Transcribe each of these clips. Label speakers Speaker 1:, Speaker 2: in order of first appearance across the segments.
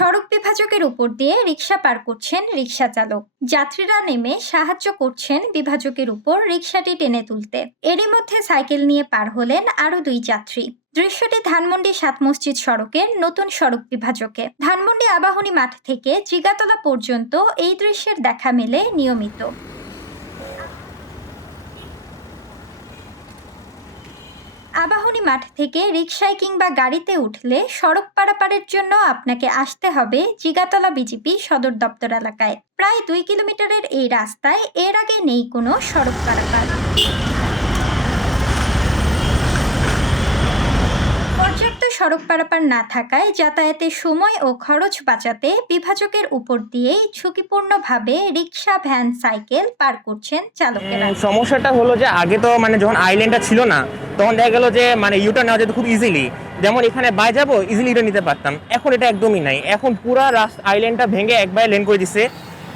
Speaker 1: সড়ক বিভাজকের উপর দিয়ে রিক্সা পার করছেন রিক্সা চালক। যাত্রীরা নেমে সাহায্য করছেন বিভাজকের উপর রিক্সাটি টেনে তুলতে। এরই মধ্যে সাইকেল নিয়ে পার হলেন আরও দুই যাত্রী। দৃশ্যটি ধানমন্ডি সাত মসজিদ সড়কের নতুন সড়ক বিভাজকে। ধানমন্ডি আবাহনী মাঠ থেকে জিগাতলা পর্যন্ত এই দৃশ্যের দেখা মেলে নিয়মিত। আবাহনী মাঠ থেকে রিকশায় কিংবা গাড়িতে উঠলে সড়ক পারাপারের জন্য আপনাকে আসতে হবে জিগাতলা বিজেপি সদর দপ্তর এলাকায়। প্রায় দুই কিলোমিটারের এই রাস্তায় এর আগে নেই কোনো সড়ক পারাপার। সড়ক পারাপার না থাকায় যাতায়াতের সময় ও খরচ বাঁচাতে বিভাজকের উপর দিয়েই ঝুঁকিপূর্ণভাবে রিক্সা ভ্যান, সাইকেল পার করছেন চালকেরা।
Speaker 2: সমস্যাটা হলো যে আগে তো মানে যখন আইল্যান্ডটা ছিল না, তখন দেখা গেল যে মানে ইউটার নেওয়া যেত খুব ইজিলি যেমন এখানে বাই যাব ইজিলি এটা নিতে পারতাম। এখন এটা একদমই নাই। এখন পুরা আইল্যান্ডটা ভেঙে একবার লেন করে দিছে।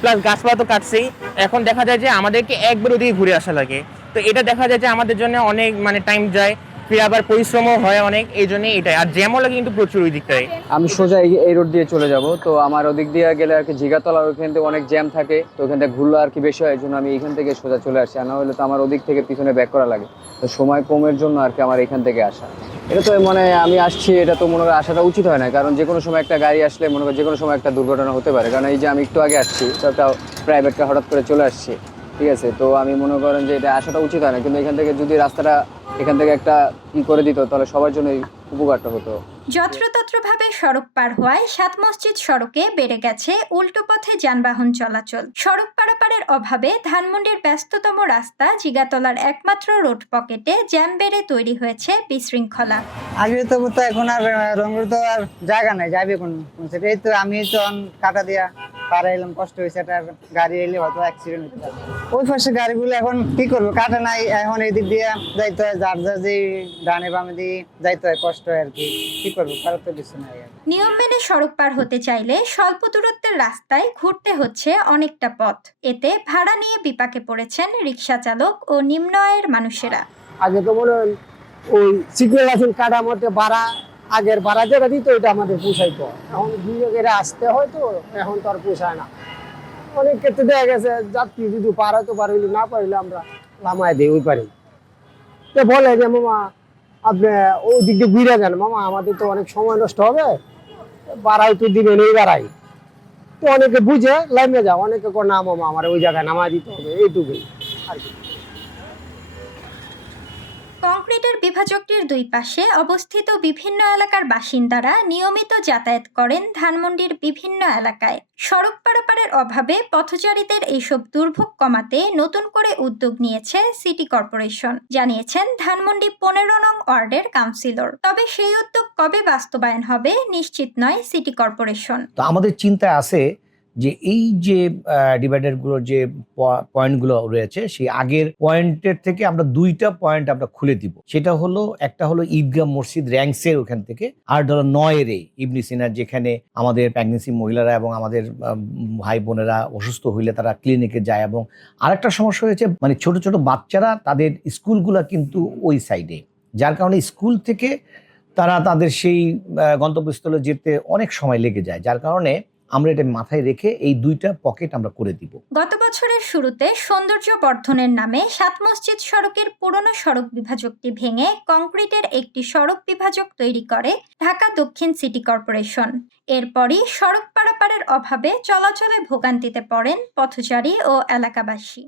Speaker 2: প্লাস গাছপালা তো কাটছেই। এখন দেখা যায় যে আমাদেরকে একবার ওদিকে ঘুরে আসা লাগে। তো এটা দেখা যায় যে আমাদের জন্য অনেক মানে টাইম যায়। ফিরে আবার পরিশ্রমও হয় অনেক, এই জন্য এটাই। আর জ্যামও লাগে কিন্তু প্রচুর ওই দিকটায়।
Speaker 3: আমি সোজা এই- রোড দিয়ে চলে যাব। তো আমার ওদিক দিয়ে গেলে আর কি জিগাতলা ওইখান থেকে অনেক জ্যাম থাকে। তো ওখান থেকে ঘুরলে আর কি বেশি হয় জন্য আমি এখান থেকে সোজা চলে আসি। আর না হলে তো আমার ওদিক থেকে পিছনে ব্যাক করা লাগে। তো সময় কমের জন্য আর কি আমার এখান থেকে আসা। এটা তো মানে আমি আসছি, এটা তো মনে হয় আসাটা উচিত হয় না। কারণ যে কোনো সময় একটা গাড়ি আসলে মনে করি যে কোনো সময় একটা দুর্ঘটনা হতে পারে। কারণ এই যে আমি একটু আগে আসছি, তো একটা প্রাইভেটটা হঠাৎ করে চলে আসছি। ঠিক আছে? তো আমি মনে করেন যে এটা আসাটা উচিত হয় না। কিন্তু এখান থেকে যদি রাস্তাটা এখান থেকে একটা ই করে দিত তাহলে সবার জন্যই উপকারটা হতো।
Speaker 1: যত্রতত্রভাবে সড়ক পার হওয়ায় সাত মসজিদ সড়কে বেড়ে গেছে উল্টো পথে যানবাহন চলাচল। সড়ক পারাপারের অভাবে ধানমন্ডির ব্যস্ততম রাস্তা জিগাতলার একমাত্র রোড পকেটে জ্যাম বেড়ে তৈরি হয়েছে বিশৃঙ্খলা।
Speaker 4: আগে তো তো এখন আর রঙের তো আর জায়গা নাই যাবে কোন? এই তো আমি তো কাটা দিয়া পাড়া এলাম কষ্ট হয়েছে একটা গাড়ি এলে হয়তো অ্যাক্সিডেন্ট হতে পারে। ওই পাশে গাড়িগুলো এখন কি করব? কাটা নাই এখন এই দিক দিয়ে যাইতে হয় যার যার যে ডানে বামে দিয়ে যাইতে হয় কষ্ট হয় আর কি। কি করব? কারও তো কিছু নাই
Speaker 1: নিয়ম মেনে সড়ক পার হতে চাইলে স্বল্প দূরত্বের রাস্তায় ঘুরতে হচ্ছে অনেকটা পথ। এতে ভাড়া নিয়ে বিপাকে পড়েছেন রিক্সা চালক ও নিম্ন আয়ের মানুষেরা।
Speaker 5: আগে তো হয় ওই সিকিউর আছেন কাটার মধ্যে ভাড়া আগের ভাড়া যেটা দিত, ওইটা আমাদের পোষাইতো। এখন দুজনের আসতে হয় তো, এখন তো আর পোষায় না। অনেক ক্ষেত্রে দেখা গেছে, যাত্রী যদি পারাইতে পারিলে না পারিলে আমরা লামায় দিই ওই পারি। তো বলে যে, মামা, আপনি ওই দিক দিয়ে ঘুরে যান। মামা, আমাদের তো অনেক সময় নষ্ট হবে। বাড়াই তো দিবেন এই বাড়াই। তো অনেকে বুঝে লাইমে যাও। অনেকে কো না মামা, আমার ওই জায়গায় নামায় দিতে হবে। এইটুকুই আর কি।
Speaker 1: কংক্রিটের বিভাজকটির দুই পাশে অবস্থিত বিভিন্ন এলাকার বাসিন্দারা নিয়মিত যাতায়াত করেন ধানমন্ডির বিভিন্ন এলাকায়। সড়ক পারাপারের অভাবে পথচারীদের এইসব দুর্ভোগ কমাতে নতুন করে উদ্যোগ নিয়েছে সিটি কর্পোরেশন, জানিয়েছেন ধানমন্ডি পনেরো নং ওয়ার্ডের কাউন্সিলর। তবে সেই উদ্যোগ কবে বাস্তবায়ন হবে নিশ্চিত নয় সিটি কর্পোরেশন।
Speaker 6: আমাদের চিন্তা আছে যে এই যে ডিভাইডারগুলোর যে পয়েন্টগুলো রয়েছে, সেই আগের পয়েন্টের থেকে আমরা দুইটা পয়েন্ট আমরা খুলে দিব। সেটা হলো, একটা হলো ঈদগাহ মসজিদ র্যাঙ্কসের ওখান থেকে, আর হলো নয়েরে ইবনি সিনার, যেখানে আমাদের প্রেগনেন্সি মহিলারা এবং আমাদের ভাই বোনেরা অসুস্থ হইলে তারা ক্লিনিকে যায় এবং আরেকটা সমস্যা হয়েছে মানে ছোট ছোট বাচ্চারা তাদের স্কুলগুলো কিন্তু ওই সাইডে। যার কারণে স্কুল থেকে তারা তাদের সেই গন্তব্যস্থলে যেতে অনেক সময় লেগে যায়। যার কারণে আমরা এটা মাথায় রেখে এই দুইটা পকেট আমরা করে দিব।
Speaker 1: গত বছরের শুরুতে সৌন্দর্য বর্ধনের নামে সাত মসজিদ সড়কের পুরনো সড়ক বিভাজকটি ভেঙে কংক্রিটের একটি সড়ক বিভাজক তৈরি করে ঢাকা দক্ষিণ সিটি কর্পোরেশন। এরপরই সড়ক পারাপারের অভাবে চলাচলে ভোগান্তিতে পড়েন পথচারী ও এলাকাবাসী।